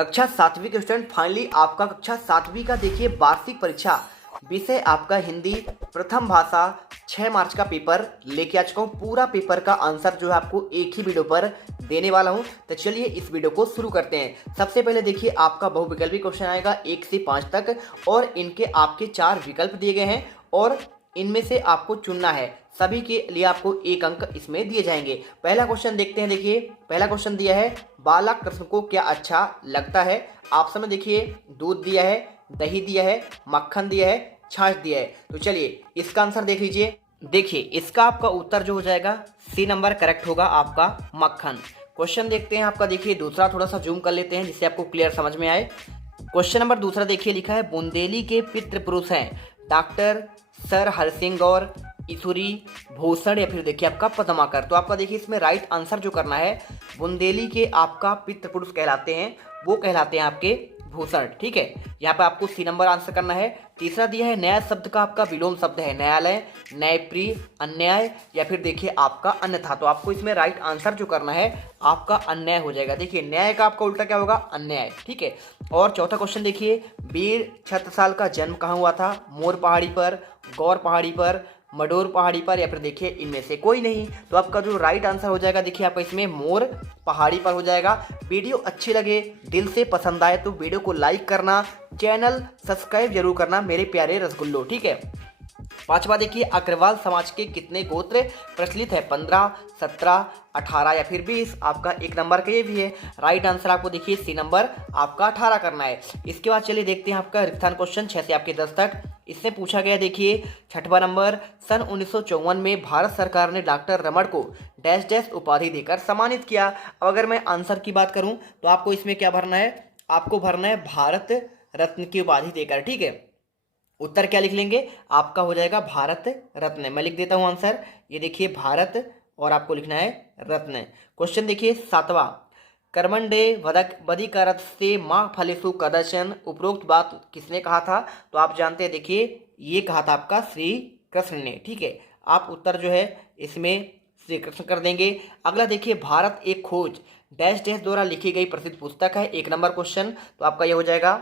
कक्षा सातवीं के स्टूडेंट, फाइनली आपका कक्षा सातवीं का देखिए वार्षिक परीक्षा विषय आपका हिंदी प्रथम भाषा 6 मार्च का पेपर लेके आ चुका हूँ। पूरा पेपर का आंसर जो है आपको एक ही वीडियो पर देने वाला हूँ। तो चलिए इस वीडियो को शुरू करते हैं। सबसे पहले देखिए आपका बहुविकल्पी क्वेश्चन आएगा 1 से 5 तक और इनके आपके 4 विकल्प दिए गए हैं और इनमें से आपको चुनना है। सभी के लिए आपको 1 अंक इसमें दिए जाएंगे। पहला क्वेश्चन देखते हैं। देखिए पहला क्वेश्चन दिया है, बालक कृष्ण को क्या अच्छा लगता है। ऑप्शन में देखिए दूध दिया है, दही दिया है, मक्खन दिया है, छाछ दिया है। तो चलिए इसका आंसर देख लीजिए। देखिए इसका आपका उत्तर जो हो जाएगा सी नंबर करेक्ट होगा, आपका मक्खन। क्वेश्चन देखते हैं आपका। देखिए दूसरा थोड़ा सा जूम कर लेते हैं जिससे आपको क्लियर समझ में आए। क्वेश्चन नंबर दूसरा देखिए लिखा है, बुंदेली के पितृपुरुष हैं डॉक्टर सर हरसिंह गौर, ईश्वरी भूषण या फिर देखिए आपका पद्माकर। तो आपका देखिए इसमें राइट आंसर जो करना है, बुंदेली के आपका पितृपुरुष कहलाते हैं, वो कहलाते हैं आपके भूषण। ठीक है, यहाँ पे आपको सी नंबर आंसर करना है। तीसरा दिया है, न्याय शब्द का आपका विलोम शब्द है न्यायालय, न्यायप्रिय, अन्याय या फिर देखिए आपका अन्यथा। तो आपको इसमें राइट आंसर जो करना है आपका अन्याय हो जाएगा। देखिए न्याय का आपका उल्टा क्या होगा, अन्याय। ठीक है, और चौथा क्वेश्चन देखिए, वीर छत्रसाल का जन्म कहाँ हुआ था। मोर पहाड़ी पर, गौर पहाड़ी पर, मडोर पहाड़ी पर या फिर देखिए इनमें से कोई नहीं। तो आपका जो राइट आंसर हो जाएगा देखिए आपका इसमें मोर पहाड़ी पर हो जाएगा। वीडियो अच्छी लगे, दिल से पसंद आए तो वीडियो को लाइक करना, चैनल सब्सक्राइब जरूर करना मेरे प्यारे रसगुल्लो। ठीक है, पांचवा देखिए, अग्रवाल समाज के कितने गोत्र प्रचलित है। 15, 17, 18 या फिर 20। आपका 1 नंबर का ये भी है। राइट आंसर आपको देखिए सी नंबर आपका 18 करना है। इसके बाद चलिए देखते हैं आपका रिक्तान क्वेश्चन 6 से आपके 10 तक। इससे पूछा गया देखिए छठवां नंबर, सन 1954 में भारत सरकार ने डॉक्टर रमन को डैश डैश उपाधि देकर सम्मानित किया। अब अगर मैं आंसर की बात करूं तो आपको इसमें क्या भरना है, आपको भरना है भारत रत्न की उपाधि देकर। ठीक है, उत्तर क्या लिख लेंगे, आपका हो जाएगा भारत रत्न। मैं लिख देता हूं आंसर, ये देखिए भारत और आपको लिखना है रत्न। क्वेश्चन देखिए सातवां, कर्मंडे वदक बधिकारत से माँ फलेसु कदर्शन, उपरोक्त बात किसने कहा था। तो आप जानते हैं देखिए ये कहा था आपका श्री कृष्ण ने। ठीक है, आप उत्तर जो है इसमें श्री कृष्ण कर देंगे। अगला देखिए, भारत एक खोज डैश डैश द्वारा लिखी गई प्रसिद्ध पुस्तक है। 1 नंबर क्वेश्चन, तो आपका ये हो जाएगा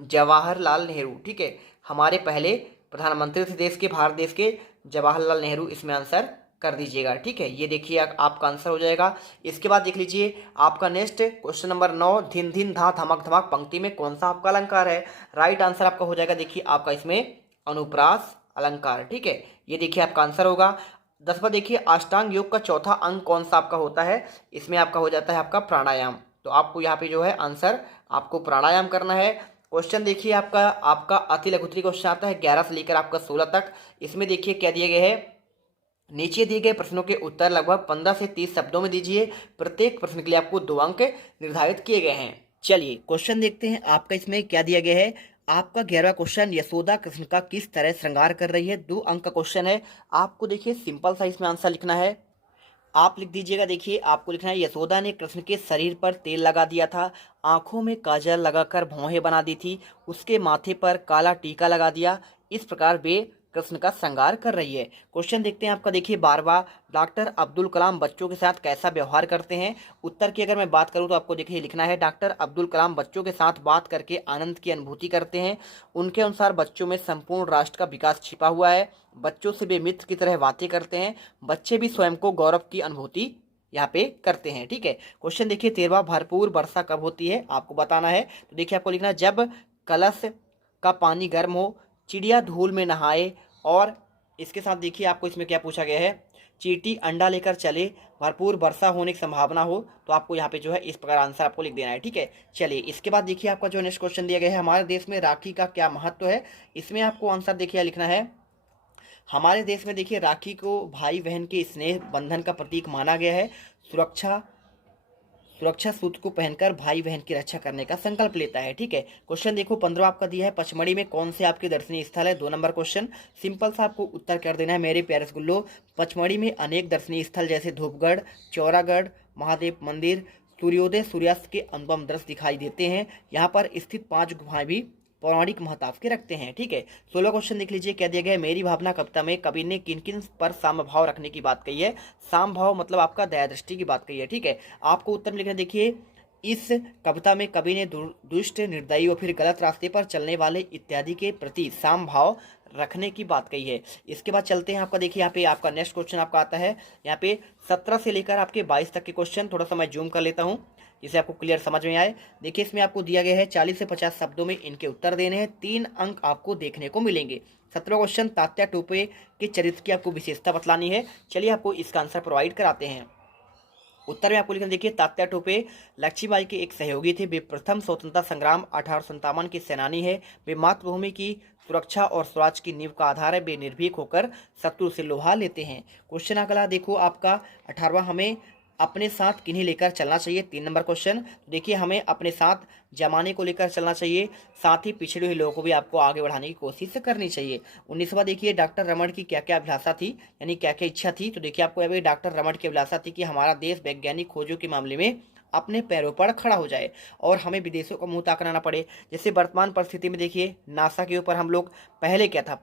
जवाहरलाल नेहरू। ठीक है, हमारे पहले प्रधानमंत्री थे देश के, भारत देश के, जवाहरलाल नेहरू इसमें आंसर कर दीजिएगा। ठीक है, ये देखिए आपका आंसर हो जाएगा। इसके बाद देख लीजिए आपका नेक्स्ट क्वेश्चन नंबर 9, धिन धिन धा धमक धमक पंक्ति में कौन सा आपका अलंकार है। राइट आंसर आपका हो जाएगा देखिए आपका इसमें अनुप्रास अलंकार। ठीक है, ये देखिए आपका आंसर होगा। 10वां देखिए, अष्टांग योग का चौथा अंग कौन सा आपका होता है। इसमें आपका हो जाता है आपका प्राणायाम। तो आपको यहाँ पे जो है आंसर आपको प्राणायाम करना है। क्वेश्चन देखिए आपका अति लघुत्तरी क्वेश्चन आता है 11 से लेकर आपका 16 तक। इसमें देखिए क्या दिए गए हैं, नीचे दिए गए प्रश्नों के उत्तर लगभग 15 से 30 शब्दों में दीजिए। प्रत्येक प्रश्न के लिए आपको 2 अंक निर्धारित किए गए हैं। चलिए क्वेश्चन देखते हैं आपका इसमें क्या दिया गया है। आपका 11वां क्वेश्चन, यशोदा कृष्ण का किस तरह श्रृंगार कर रही है। 2 अंक का क्वेश्चन है। आपको देखिए सिंपल सा इसमें आंसर लिखना है। आप लिख दीजिएगा, देखिए आपको लिखना है, यशोदा ने कृष्ण के शरीर पर तेल लगा दिया था, आंखों में काजल लगाकर भौहें बना दी थी, उसके माथे पर काला टीका लगा दिया। इस प्रकार वे कृष्ण का श्रृंगार कर रही है। क्वेश्चन देखते हैं आपका देखिए 12वां, डॉक्टर अब्दुल कलाम बच्चों के साथ कैसा व्यवहार करते हैं। उत्तर की अगर मैं बात करूं तो आपको देखिए लिखना है, डॉक्टर अब्दुल कलाम बच्चों के साथ बात करके आनंद की अनुभूति करते हैं। उनके अनुसार बच्चों में संपूर्ण राष्ट्र का विकास छिपा हुआ है। बच्चों से वे मित्र की तरह बातें करते हैं। बच्चे भी स्वयं को गौरव की अनुभूति यहाँ पे करते हैं। ठीक है, क्वेश्चन देखिए 13वां, भरपूर वर्षा कब होती है आपको बताना है। तो देखिए आपको लिखना है, जब कलश का पानी गर्म हो, चिड़िया धूल में नहाए, और इसके साथ देखिए आपको इसमें क्या पूछा गया है, चींटी अंडा लेकर चले, भरपूर वर्षा होने की संभावना हो। तो आपको यहाँ पे जो है इस प्रकार आंसर आपको लिख देना है। ठीक है, चलिए इसके बाद देखिए आपका जो नेक्स्ट क्वेश्चन दिया गया है, हमारे देश में राखी का क्या महत्व है। इसमें आपको आंसर देखिए लिखना है, हमारे देश में देखिए राखी को भाई बहन के स्नेह बंधन का प्रतीक माना गया है। सुरक्षा सुरक्षा सूत्र को पहनकर भाई बहन की रक्षा करने का संकल्प लेता है। ठीक है, क्वेश्चन देखो 15 आपका दिया है, पचमढ़ी में कौन से आपके दर्शनीय स्थल है। 2 नंबर क्वेश्चन, सिंपल सा आपको उत्तर कर देना है मेरे प्यारे रसगुल्लो। पचमढ़ी में अनेक दर्शनीय स्थल जैसे धूपगढ़, चौरागढ़, महादेव मंदिर, सूर्योदय सूर्यास्त के अनुपम दृश्य दिखाई देते हैं। यहाँ पर स्थित 5 गुफाएं भी पौराणिक महत्व के रखते हैं। ठीक है, 16 क्वेश्चन देख लीजिए क्या दिया गया है, मेरी भावना कविता में कवि ने किन किन पर साम भाव रखने की बात कही है। साम भाव मतलब आपका दया दृष्टि की बात कही है। ठीक है, आपको उत्तर में लिखना देखिए, इस कविता में कवि ने दुष्ट, निर्दयी व फिर गलत रास्ते पर चलने वाले इत्यादि के प्रति साम भाव रखने की बात कही है। इसके बाद चलते हैं आपका, देखिए यहाँ पे आपका नेक्स्ट क्वेश्चन आपका आता है यहाँ पे 17 से लेकर आपके 22 तक के क्वेश्चन। थोड़ा सा मैं जूम कर लेता हूँ जिससे आपको क्लियर समझ में आए। देखिए इसमें आपको दिया गया है 40 से 50 शब्दों में इनके उत्तर देने हैं। 3 अंक आपको देखने को मिलेंगे। 17 क्वेश्चन, तात्या टोपे के चरित्र की आपको विशेषता बतलानी है। चलिए आपको इसका आंसर प्रोवाइड कराते हैं। उत्तर में आपको लिखना, देखिए तात्या टोपे लक्ष्मीबाई के एक सहयोगी थे। वे प्रथम स्वतंत्रता संग्राम 1857 के सेनानी है। वे मातृभूमि की सुरक्षा और स्वराज की नींव का आधार है। वे निर्भीक होकर शत्रु से लोहा लेते हैं। क्वेश्चन अगला देखो आपका 18वां, हमें अपने साथ किन्हें लेकर चलना चाहिए। 3 नंबर क्वेश्चन, देखिए हमें अपने साथ जमाने को लेकर चलना चाहिए, साथ ही पिछड़े हुए लोगों को भी आपको आगे बढ़ाने की कोशिश करनी चाहिए। 19वां, देखिए डॉक्टर रमन की क्या क्या अभिलाषा थी, यानी क्या क्या इच्छा थी। तो देखिए आपको अभी डॉक्टर रमन की अभिलाषा थी कि हमारा देश वैज्ञानिक खोजों के मामले में अपने पैरों पर खड़ा हो जाए और हमें विदेशों का मुंह ताकना ना पड़े। जैसे वर्तमान परिस्थिति में देखिए नासा के ऊपर हम लोग पहले क्या था,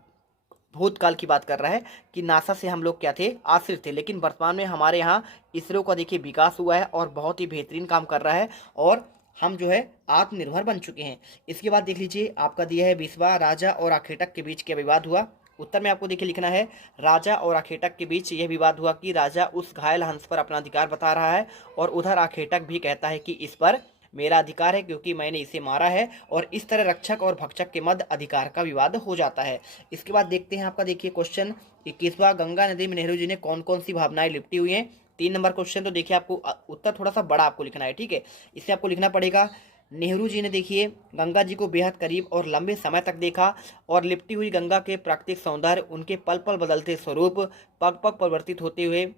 भूतकाल की बात कर रहा है कि नासा से हम लोग क्या थे, आश्रित थे, लेकिन वर्तमान में हमारे यहाँ इसरो का देखिए विकास हुआ है और बहुत ही बेहतरीन काम कर रहा है और हम जो है आत्मनिर्भर बन चुके हैं। इसके बाद देख लीजिए आपका दिया है 20वां, राजा और आखेटक के बीच क्या विवाद हुआ। उत्तर में आपको देखिए लिखना है, राजा और आखेटक के बीच यह विवाद हुआ कि राजा उस घायल हंस पर अपना अधिकार बता रहा है और उधर आखेटक भी कहता है कि इस पर मेरा अधिकार है क्योंकि मैंने इसे मारा है, और इस तरह रक्षक और भक्षक के मध्य अधिकार का विवाद हो जाता है। इसके बाद देखते हैं आपका, देखिए क्वेश्चन 21वां, गंगा नदी में नेहरू जी ने कौन कौन सी भावनाएं लिपटी हुई हैं। 3 नंबर क्वेश्चन, तो देखिए आपको उत्तर थोड़ा सा बड़ा आपको लिखना है, ठीक है। इससे आपको लिखना पड़ेगा, नेहरू जी ने देखिए गंगा जी को बेहद करीब और लंबे समय तक देखा और लिपटी हुई गंगा के प्राकृतिक सौंदर्य, उनके पल पल बदलते स्वरूप, पग पग परिवर्तित होते हुए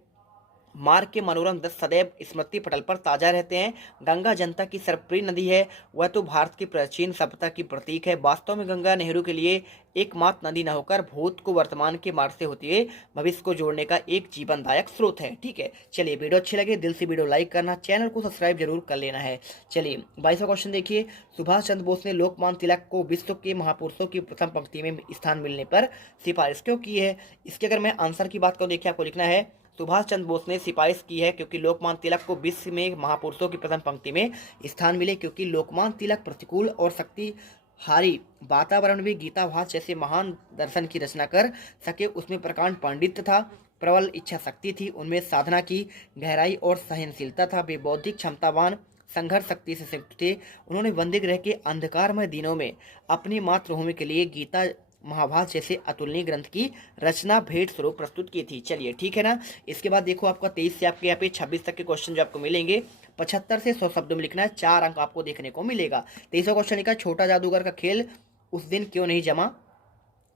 मार्ग के मनोरम दृश्य सदैव स्मृति पटल पर ताजा रहते हैं। गंगा जनता की सर्वप्रिय नदी है, वह तो भारत की प्राचीन सभ्यता की प्रतीक है। वास्तव में गंगा नेहरू के लिए एकमात्र नदी न होकर भूत को वर्तमान के मार्ग से होती हुए भविष्य को जोड़ने का एक जीवनदायक स्रोत है, ठीक है। चलिए वीडियो अच्छी लगे दिल से वीडियो लाइक करना, चैनल को सब्सक्राइब जरूर कर लेना है। चलिए 22वां क्वेश्चन देखिए, सुभाष चंद्र बोस ने लोकमान्य तिलक को विश्व के महापुरुषों की प्रथम पंक्ति में स्थान मिलने पर सिफारिश क्यों की है। इसके अगर मैं आंसर की बात करूँ, देखिए आपको लिखना है, सुभाष चंद्र बोस ने सिफारिश की है क्योंकि लोकमान्य तिलक को विश्व में महापुरुषों की प्रथम पंक्ति में स्थान मिले, क्योंकि लोकमान्य तिलक प्रतिकूल और शक्तिहारी वातावरण में गीता भास जैसे महान दर्शन की रचना कर सके। उसमें प्रकांड पांडित्य था, प्रबल इच्छा शक्ति थी, उनमें साधना की गहराई और सहनशीलता था। वे बौद्धिक क्षमतावान, संघर्ष शक्ति से युक्त थे। उन्होंने बंदी गृह के अंधकारमय दिनों में अपनी मातृभूमि के लिए गीता महाभारत जैसे अतुलनीय ग्रंथ की रचना भेंट स्वरूप प्रस्तुत की थी। चलिए ठीक है ना। इसके बाद देखो आपका 23 से आपके यहाँ पे 26 तक के क्वेश्चन जो आपको मिलेंगे 75 से 100 शब्दों में लिखना है, 4 अंक आपको देखने को मिलेगा। 23वां क्वेश्चन लिखा, छोटा जादूगर का खेल उस दिन क्यों नहीं जमा।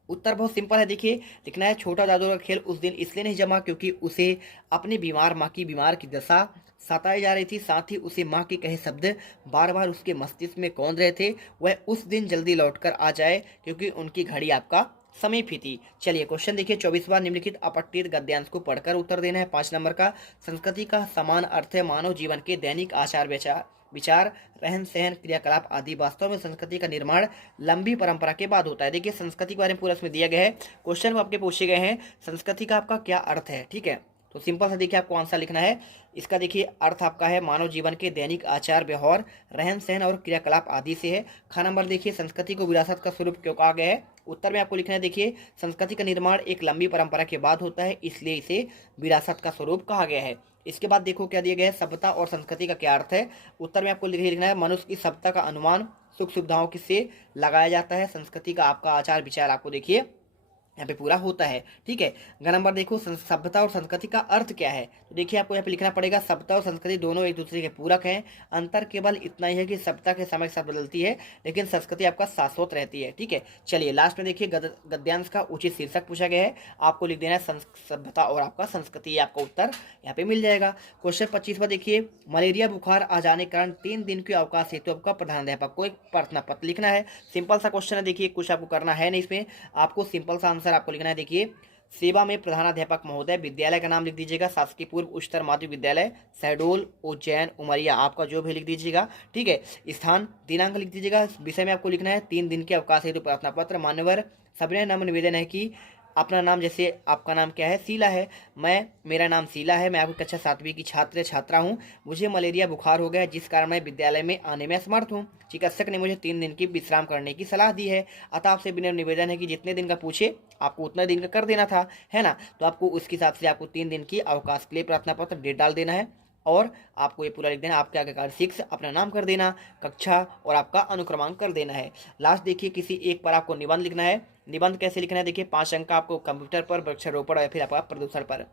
उत्तर बहुत सिंपल है, देखिए लिखना है, छोटा जादूगर का खेल उस दिन इसलिए नहीं जमा क्योंकि उसे अपनी बीमार माँ की बीमार की दशा सताई जा रही थी, साथ ही उसे माँ के कहे शब्द बार बार उसके मस्तिष्क में कौंध रहे थे। वह उस दिन जल्दी लौटकर आ जाए क्योंकि उनकी घड़ी आपका समीप ही थी। चलिए क्वेश्चन देखिए 24वां, निम्नलिखित अपठित गद्यांश को पढ़कर उत्तर देना है। 5 नंबर का, संस्कृति का समान अर्थ है मानव जीवन के दैनिक आचार विचार, रहन सहन, क्रियाकलाप आदि। वास्तव में संस्कृति का निर्माण लंबी परंपरा के बाद होता है। देखिए संस्कृति के बारे में पूरा इसमें दिया गया है, क्वेश्चन में आपके पूछे गए हैं संस्कृति का आपका क्या अर्थ है, ठीक है। तो सिंपल सा देखिए आपको आंसर लिखना है। इसका देखिए अर्थ आपका है मानव जीवन के दैनिक आचार व्यवहार, रहन सहन और क्रियाकलाप आदि से है। ख नंबर देखिए, संस्कृति को विरासत का स्वरूप क्यों कहा गया है। उत्तर में आपको लिखना है, देखिए संस्कृति का निर्माण एक लंबी परंपरा के बाद होता है, इसलिए इसे विरासत का स्वरूप कहा गया है। इसके बाद देखो क्या दिया गया है, सभ्यता और संस्कृति का क्या अर्थ है। उत्तर में आपको लिखना है, मनुष्य की सभ्यता का अनुमान सुख सुविधाओं से लगाया जाता है। संस्कृति का आपका आचार विचार आपको देखिए यहाँ पे पूरा होता है, ठीक है। ग नंबर देखो, सभ्यता और संस्कृति का अर्थ क्या है। तो देखिए आपको यहाँ पे लिखना पड़ेगा, सभ्यता और संस्कृति दोनों एक दूसरे के पूरक हैं। अंतर केवल इतना ही है कि सभ्यता के समय के साथ बदलती है लेकिन संस्कृति आपका शाश्वत रहती है, ठीक है। चलिए लास्ट में देखिए गद्यांश का उचित शीर्षक पूछा गया है, आपको लिख देना है सभ्यता और आपका संस्कृति, आपका उत्तर यहाँ पे मिल जाएगा। क्वेश्चन 25वां देखिए, मलेरिया बुखार आ जाने के कारण 3 दिन के अवकाश हेतु आपका प्रधानाध्यापक को एक प्रार्थना पत्र लिखना है। सिंपल सा क्वेश्चन है, देखिए कुछ आपको करना है नहीं, इसमें आपको सिंपल सा आपको लिखना है। देखिए सेवा में प्रधानाध्यापक महोदय, विद्यालय का नाम लिख दीजिएगा शासकीय पूर्व उच्चतर माध्यमिक विद्यालय शहडोल, उज्जैन, उमरिया, आपका जो भी लिख दीजिएगा, ठीक है। स्थान दिनांक लिख दीजिएगा। विषय में आपको लिखना है 3 दिन के अवकाश हेतु प्रार्थना पत्र। मान्यवर सविनय नम्र निवेदन है कि अपना नाम, जैसे आपका नाम क्या है? शीला है। मेरा नाम शीला है, मैं आपकी कक्षा 7वीं की छात्रा हूँ। मुझे मलेरिया बुखार हो गया है, जिस कारण मैं विद्यालय में आने में असमर्थ हूँ। चिकित्सक ने मुझे 3 दिन की विश्राम करने की सलाह दी है। अतः आपसे विनम्र निवेदन है कि जितने दिन का पूछे आपको उतना दिन का कर देना था, है ना? तो आपको उसके हिसाब से आपको 3 दिन की अवकाश के लिए प्रार्थना पत्र डेट डाल देना है और आपको ये पूरा लिख देना, आपके आगे कार्ड 6, अपना नाम कर देना, कक्षा और आपका अनुक्रमांक कर देना है। लास्ट देखिए, किसी एक पर आपको निबंध लिखना है। निबंध कैसे लिखना है? देखिए 5 अंक का आपको कंप्यूटर पर, वृक्षारोपण या फिर आपका प्रदूषण पर।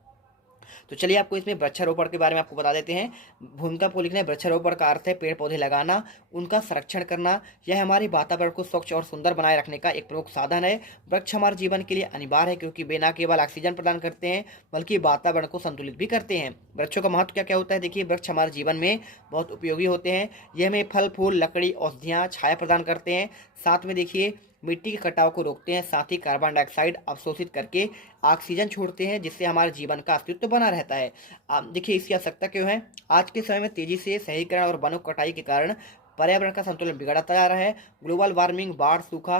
तो चलिए आपको इसमें वृक्षारोपण के बारे में आपको बता देते हैं। भूमिका को लिखना है। वृक्षारोपण का अर्थ है पेड़ पौधे लगाना, उनका संरक्षण करना। यह हमारे वातावरण को स्वच्छ और सुंदर बनाए रखने का एक प्रमुख साधन है। वृक्ष हमारे जीवन के लिए अनिवार्य है, क्योंकि वे न केवल ऑक्सीजन प्रदान करते हैं बल्कि वातावरण को संतुलित भी करते हैं। वृक्षों का महत्व क्या क्या होता है? देखिए वृक्ष हमारे जीवन में बहुत उपयोगी होते हैं। यह हमें फल फूल, लकड़ी, औषधियाँ, छाया प्रदान करते हैं। साथ में देखिए मिट्टी के कटाव को रोकते हैं, साथ ही कार्बन डाइऑक्साइड अवशोषित करके ऑक्सीजन छोड़ते हैं, जिससे हमारे जीवन का अस्तित्व बना रहता है। देखिए इसकी आवश्यकता क्यों है? आज के समय में तेजी से शहरीकरण और वनों कटाई के कारण पर्यावरण का संतुलन बिगड़ता जा रहा है। ग्लोबल वार्मिंग, बाढ़, सूखा,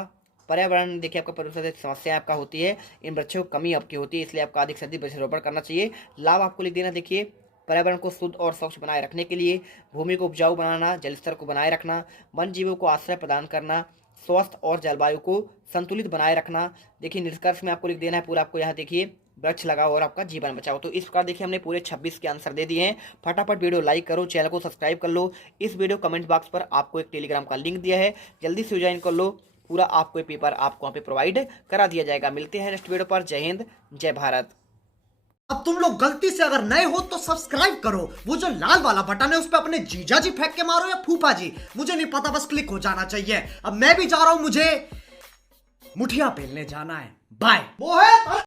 पर्यावरण देखिए आपका प्रदूषण से समस्या आपका होती है। इन वृक्षों की कमी आपकी होती है, इसलिए आपका अधिक से अधिक वृक्षारोपण करना चाहिए। लाभ आपको लिख देना। देखिए पर्यावरण को शुद्ध और स्वच्छ बनाए रखने के लिए भूमि को उपजाऊ बनाना, जल स्तर को बनाए रखना, वन जीवों को आश्रय प्रदान करना, स्वास्थ्य और जलवायु को संतुलित बनाए रखना। देखिए निष्कर्ष में आपको लिख देना है पूरा, आपको यहाँ देखिए वृक्ष लगाओ और आपका जीवन बचाओ। तो इस प्रकार देखिए हमने पूरे 26 के आंसर दे दिए हैं। फटाफट वीडियो लाइक करो, चैनल को सब्सक्राइब कर लो। इस वीडियो कमेंट बॉक्स पर आपको एक टेलीग्राम का लिंक दिया है, जल्दी से ज्वाइन कर लो। पूरा आपको ये पेपर आपको वहाँ पे प्रोवाइड करा दिया जाएगा। मिलते हैं नेक्स्ट वीडियो पर। जय हिंद, जय भारत। अब तुम लोग गलती से अगर नए हो तो सब्सक्राइब करो, वो जो लाल वाला बटन है उस पर अपने जीजा जी फेंक के मारो या फूफा जी, मुझे नहीं पता, बस क्लिक हो जाना चाहिए। अब मैं भी जा रहा हूं, मुझे मुठिया पेलने जाना है। बाय। वो है